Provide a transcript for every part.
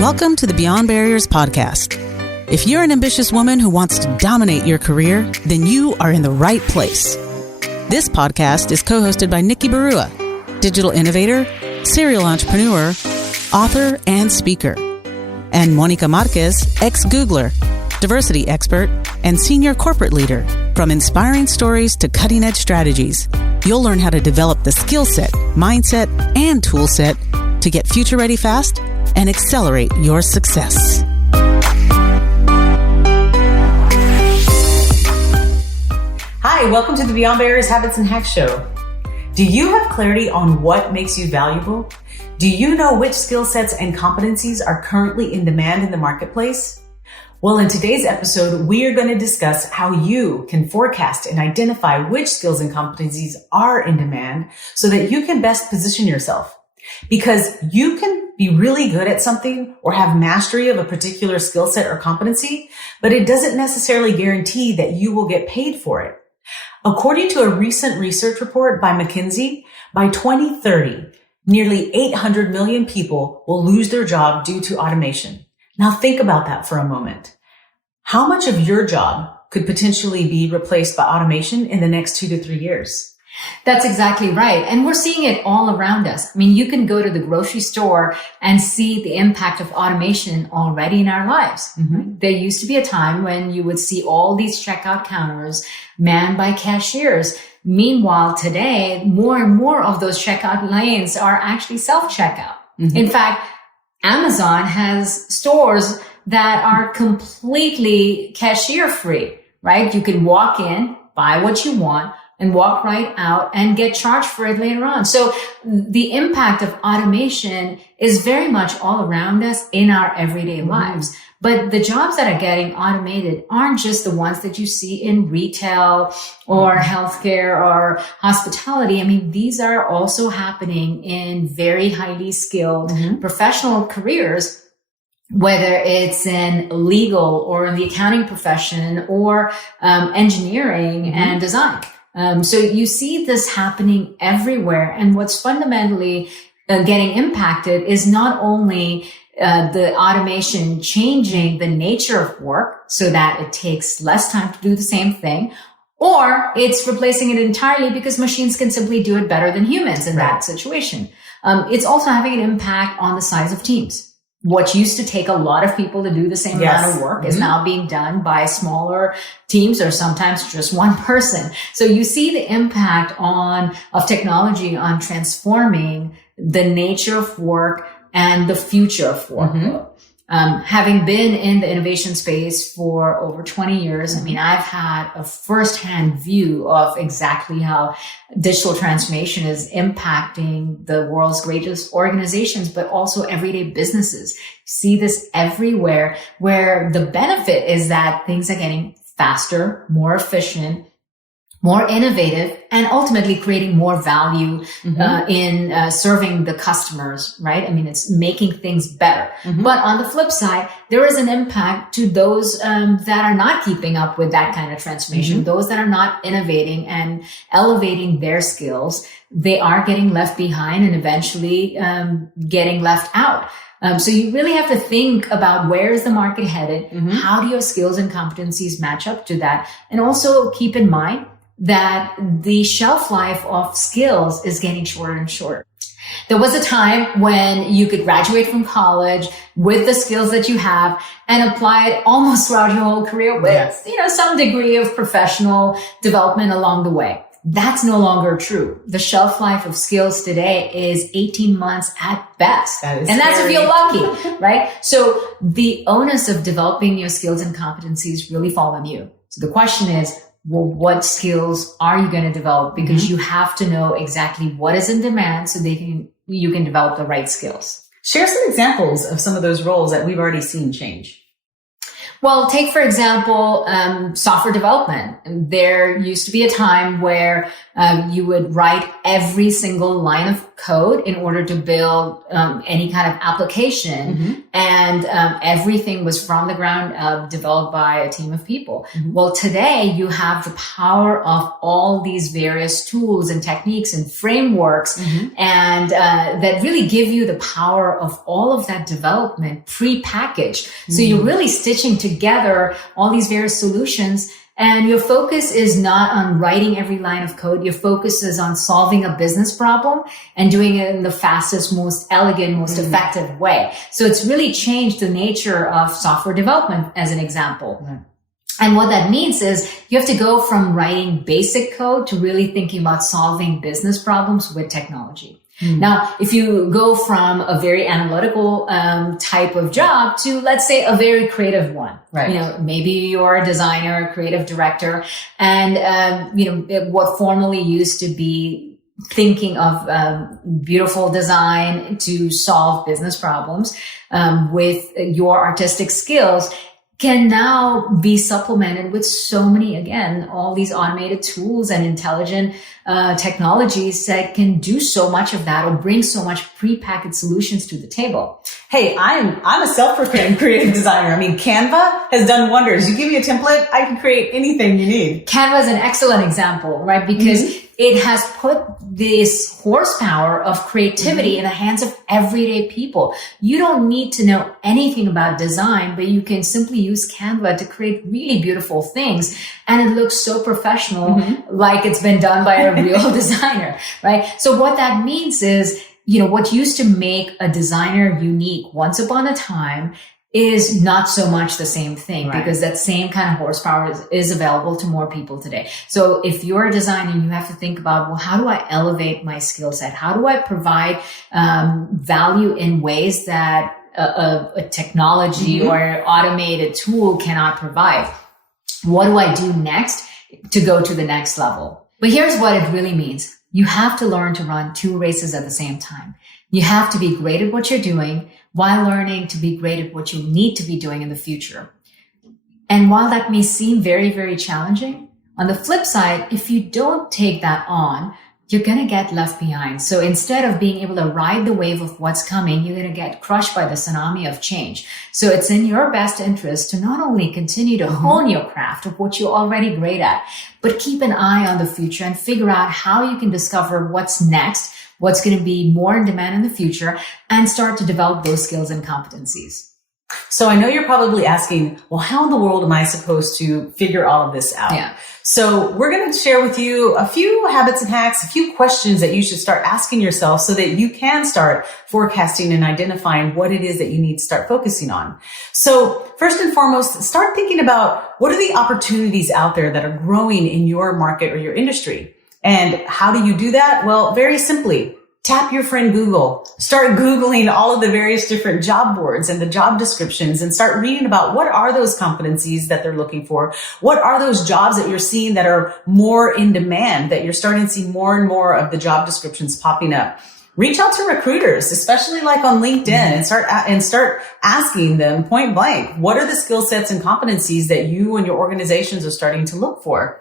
Welcome to the Beyond Barriers podcast. If you're an ambitious woman who wants to dominate your career, then you are in the right place. This podcast is co-hosted by Nikki Barua, digital innovator, serial entrepreneur, author, and speaker, and Monica Marquez, ex-Googler, diversity expert, and senior corporate leader. From inspiring stories to cutting-edge strategies, you'll learn how to develop the skill set, mindset, and tool set to get future-ready fast and accelerate your success. Hi, welcome to the Beyond Barriers Habits and Hacks Show. Do you have clarity on what makes you valuable? Do you know which skill sets and competencies are currently in demand in the marketplace? Well, in today's episode, we are going to discuss how you can forecast and identify which skills and competencies are in demand so that you can best position yourself. Because you can be really good at something or have mastery of a particular skill set or competency, but it doesn't necessarily guarantee that you will get paid for it. According to a recent research report by McKinsey, by 2030, nearly 800 million people will lose their job due to automation. Now think about that for a moment. How much of your job could potentially be replaced by automation in the next 2 to 3 years? That's exactly right. And we're seeing it all around us. I mean, you can go to the grocery store and see the impact of automation already in our lives. Mm-hmm. There used to be a time when you would see all these checkout counters manned by cashiers. Meanwhile, today, more and more of those checkout lanes are actually self-checkout. Mm-hmm. In fact, Amazon has stores that are completely cashier free, right? You can walk in, buy what you want, and walk right out and get charged for it later on. So the impact of automation is very much all around us in our everyday lives. But the jobs that are getting automated aren't just the ones that you see in retail or healthcare or hospitality. I mean, these are also happening in very highly skilled professional careers, whether it's in legal or in the accounting profession or engineering and design. So you see this happening everywhere. And what's fundamentally getting impacted is not only the automation changing the nature of work so that it takes less time to do the same thing, or it's replacing it entirely because machines can simply do it better than humans in that situation. It's also having an impact on the size of teams. What used to take a lot of people to do the same amount of work is now being done by smaller teams or sometimes just one person. So you see the impact of technology on transforming the nature of work and the future of work. Having been in the innovation space for over 20 years, I mean, I've had a firsthand view of exactly how digital transformation is impacting the world's greatest organizations, but also everyday businesses. See this everywhere, where the benefit is that things are getting faster, more efficient, more innovative, and ultimately creating more value in serving the customers, right? I mean, it's making things better. But on the flip side, there is an impact to those that are not keeping up with that kind of transformation, those that are not innovating and elevating their skills. They are getting left behind and eventually getting left out. So you really have to think about where is the market headed? How do your skills and competencies match up to that? And also keep in mind that the shelf life of skills is getting shorter and shorter. There was a time when you could graduate from college with the skills that you have and apply it almost throughout your whole career with, some degree of professional development along the way. That's no longer true. The shelf life of skills today is 18 months at best. And that's if you're lucky, right? So the onus of developing your skills and competencies really fall on you. So the question is, well, what skills are you going to develop? Because you have to know exactly what is in demand so you can develop the right skills. Share some examples of some of those roles that we've already seen change. Well, take, for example, software development. There used to be a time where you would write every single line of code in order to build any kind of application. And everything was from the ground up, developed by a team of people. Well, today you have the power of all these various tools and techniques and frameworks and that really give you the power of all of that development pre-packaged. So you're really stitching together all these various solutions, and your focus is not on writing every line of code. Your focus is on solving a business problem and doing it in the fastest, most elegant, most effective way. So it's really changed the nature of software development, as an example. And what that means is you have to go from writing basic code to really thinking about solving business problems with technology. Now, if you go from a very analytical type of job to, let's say, a very creative one, right? You know, maybe you're a designer, creative director, and you know, what formerly used to be thinking of beautiful design to solve business problems with your artistic skills can now be supplemented with so many, again, all these automated tools and intelligent technologies that can do so much of that or bring so much prepackaged solutions to the table. Hey, I'm a self-proclaimed creative designer. I mean, Canva has done wonders. You give me a template, I can create anything you need. Canva is an excellent example, right? Because it has put this horsepower of creativity in the hands of everyday people. You don't need to know anything about design, but you can simply use Canva to create really beautiful things. And it looks so professional, like it's been done by a real designer, right? So what that means is, you know, what used to make a designer unique once upon a time is not so much the same thing, because that same kind of horsepower is available to more people today. So if you're a designer, you have to think about, well, how do I elevate my skill set? How do I provide value in ways that a technology or automated tool cannot provide? What do I do next to go to the next level? But here's what it really means. You have to learn to run two races at the same time. You have to be great at what you're doing while learning to be great at what you need to be doing in the future. And while that may seem very, very challenging, on the flip side, if you don't take that on, you're going to get left behind. So instead of being able to ride the wave of what's coming, you're going to get crushed by the tsunami of change. So it's in your best interest to not only continue to hone your craft of what you're already great at, but keep an eye on the future and figure out how you can discover what's next, what's going to be more in demand in the future, and start to develop those skills and competencies. So I know you're probably asking, well, how in the world am I supposed to figure all of this out? Yeah. So we're going to share with you a few habits and hacks, a few questions that you should start asking yourself so that you can start forecasting and identifying what it is that you need to start focusing on. So first and foremost, start thinking about what are the opportunities out there that are growing in your market or your industry. And how do you do that? Well, very simply, tap your friend Google. Start Googling all of the various different job boards and the job descriptions and start reading about what are those competencies that they're looking for. What are those jobs that you're seeing that are more in demand, that you're starting to see more and more of the job descriptions popping up. Reach out to recruiters, especially like on LinkedIn, and start asking them point blank, what are the skill sets and competencies that you and your organizations are starting to look for?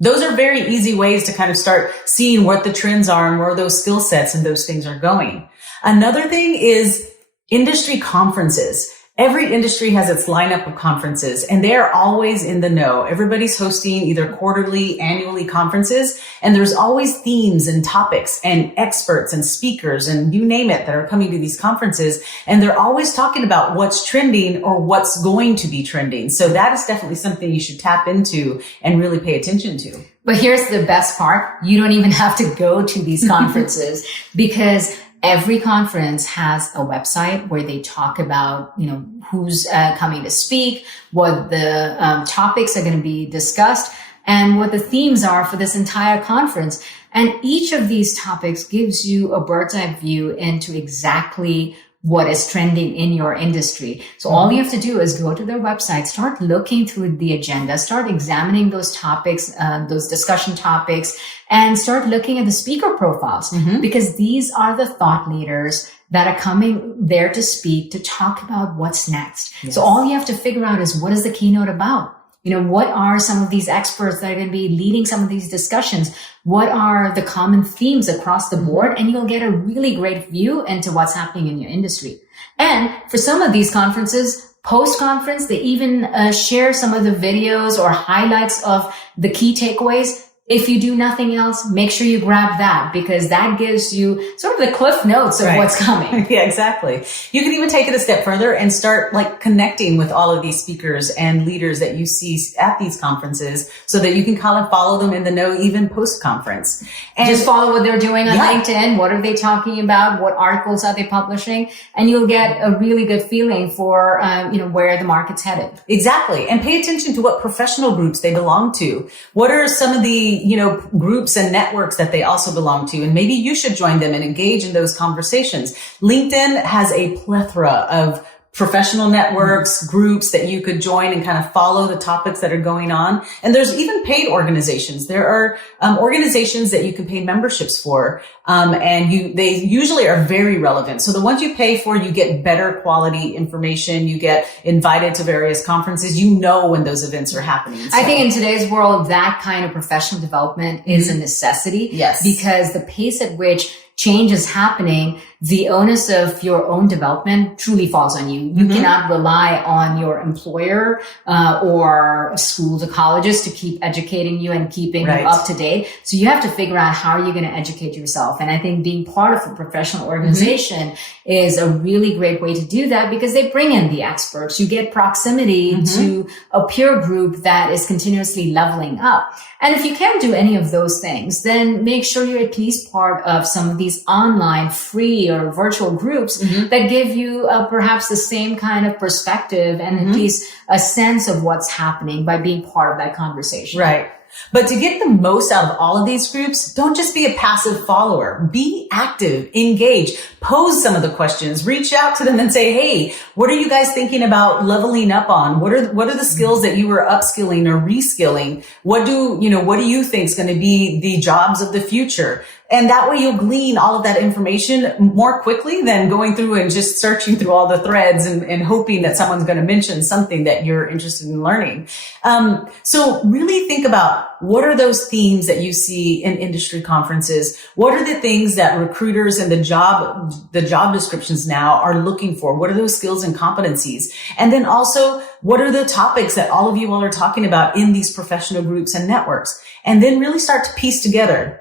Those are very easy ways to kind of start seeing what the trends are and where those skill sets and those things are going. Another thing is industry conferences. Every industry has its lineup of conferences and they are always in the know. Everybody's hosting either quarterly, annually conferences, and there's always themes and topics and experts and speakers and you name it that are coming to these conferences. And they're always talking about what's trending or what's going to be trending. So that is definitely something you should tap into and really pay attention to. But here's the best part. You don't even have to go to these conferences because every conference has a website where they talk about, you know, who's coming to speak, what the topics are going to be discussed, and what the themes are for this entire conference. And each of these topics gives you a bird's eye view into exactly what is trending in your industry. So all you have to do is go to their website, start looking through the agenda, start examining those topics, those discussion topics, and start looking at the speaker profiles because these are the thought leaders that are coming there to speak, to talk about what's next. Yes. So all you have to figure out is, what is the keynote about? What are some of these experts that are going to be leading some of these discussions? What are the common themes across the board? And you'll get a really great view into what's happening in your industry. And for some of these conferences, post-conference, they even share some of the videos or highlights of the key takeaways. If you do nothing else, make sure you grab that, because that gives you sort of the cliff notes of what's coming. Yeah, exactly. You can even take it a step further and start connecting with all of these speakers and leaders that you see at these conferences, so that you can kind of follow them in the know even post-conference. And just follow what they're doing on LinkedIn. What are they talking about? What articles are they publishing? And you'll get a really good feeling for, where the market's headed. Exactly. And pay attention to what professional groups they belong to. What are some of the groups and networks that they also belong to? And maybe you should join them and engage in those conversations. LinkedIn has a plethora of professional networks, groups that you could join and kind of follow the topics that are going on. And there's even paid organizations. There are organizations that you can pay memberships for. They usually are very relevant. So the ones you pay for, you get better quality information. You get invited to various conferences. When those events are happening. So, I think in today's world, that kind of professional development is a necessity. Yes. Because the pace at which change is happening, the onus of your own development truly falls on you. You cannot rely on your employer or schools or colleges to keep educating you and keeping you up to date. So you have to figure out, how are you going to educate yourself? And I think being part of a professional organization is a really great way to do that, because they bring in the experts. You get proximity to a peer group that is continuously leveling up. And if you can't do any of those things, then make sure you're at least part of some of these online free or virtual groups that give you perhaps the same kind of perspective and at least a sense of what's happening by being part of that conversation. Right. But to get the most out of all of these groups, don't just be a passive follower. Be active, engage, pose some of the questions, reach out to them and say, hey, what are you guys thinking about leveling up on? What are the skills that you were upskilling or reskilling? What do you think is going to be the jobs of the future? And that way you'll glean all of that information more quickly than going through and just searching through all the threads and hoping that someone's going to mention something that you're interested in learning. So really think about, what are those themes that you see in industry conferences? What are the things that recruiters and the job descriptions now are looking for? What are those skills and competencies? And then also, what are the topics that all of you all are talking about in these professional groups and networks? And then really start to piece together,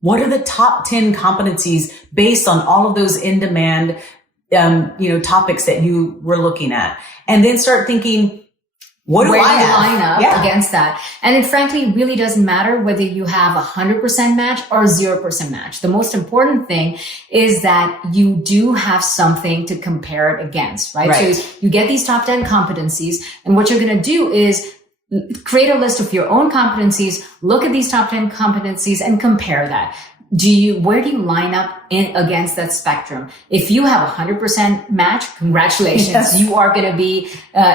what are the top 10 competencies based on all of those in-demand, topics that you were looking at? And then start thinking, where do I line up against that? And it frankly really doesn't matter whether you have 100% match or 0% match. The most important thing is that you do have something to compare it against, right? So you get these top 10 competencies, and what you're going to do is create a list of your own competencies, look at these top 10 competencies and compare that. Where do you line up against that spectrum? If you have 100% match, congratulations. Yes. You are going to be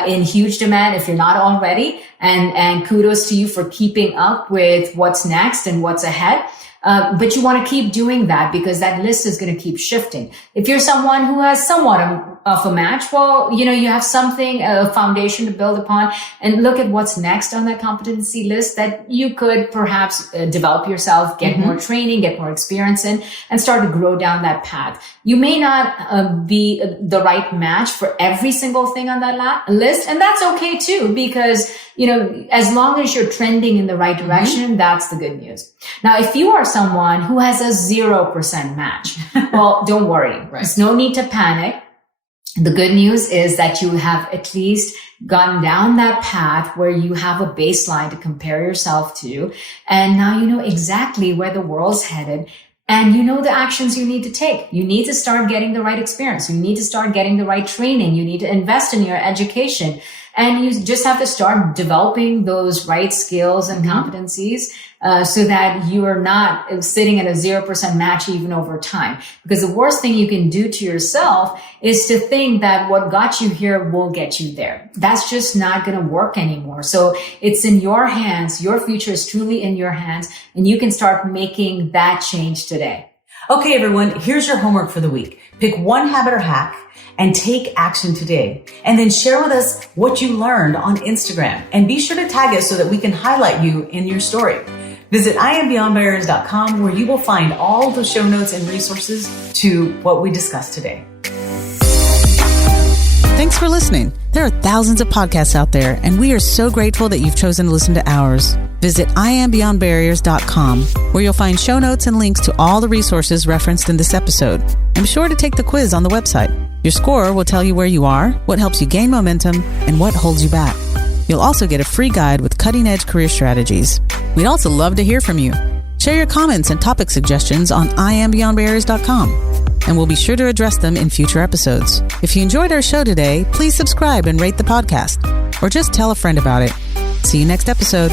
in huge demand if you're not already. And kudos to you for keeping up with what's next and what's ahead. But you want to keep doing that, because that list is going to keep shifting. If you're someone who has somewhat of a match, well, you have something, a foundation to build upon, and look at what's next on that competency list that you could perhaps develop yourself, get more training, get more experience in, and start to grow down that path. You may not be the right match for every single thing on that list, and that's okay too, because as long as you're trending in the right direction, that's the good news. Now, if you are someone who has a 0% match, well, don't worry. There's no need to panic. The good news is that you have at least gone down that path where you have a baseline to compare yourself to. And now you know exactly where the world's headed. And you know the actions you need to take. You need to start getting the right experience. You need to start getting the right training. You need to invest in your education. And you just have to start developing those right skills and competencies so that you are not sitting at a 0% match even over time. Because the worst thing you can do to yourself is to think that what got you here will get you there. That's just not going to work anymore. So it's in your hands. Your future is truly in your hands, and you can start making that change today. Okay, everyone, here's your homework for the week. Pick one habit or hack and take action today. And then share with us what you learned on Instagram. And be sure to tag us so that we can highlight you in your story. Visit IamBeyondBarriers.com where you will find all the show notes and resources to what we discussed today. Thanks for listening. There are thousands of podcasts out there, and we are so grateful that you've chosen to listen to ours. Visit IamBeyondBarriers.com, where you'll find show notes and links to all the resources referenced in this episode. And be sure to take the quiz on the website. Your score will tell you where you are, what helps you gain momentum, and what holds you back. You'll also get a free guide with cutting-edge career strategies. We'd also love to hear from you. Share your comments and topic suggestions on IamBeyondBarriers.com. And we'll be sure to address them in future episodes. If you enjoyed our show today, please subscribe and rate the podcast, or just tell a friend about it. See you next episode.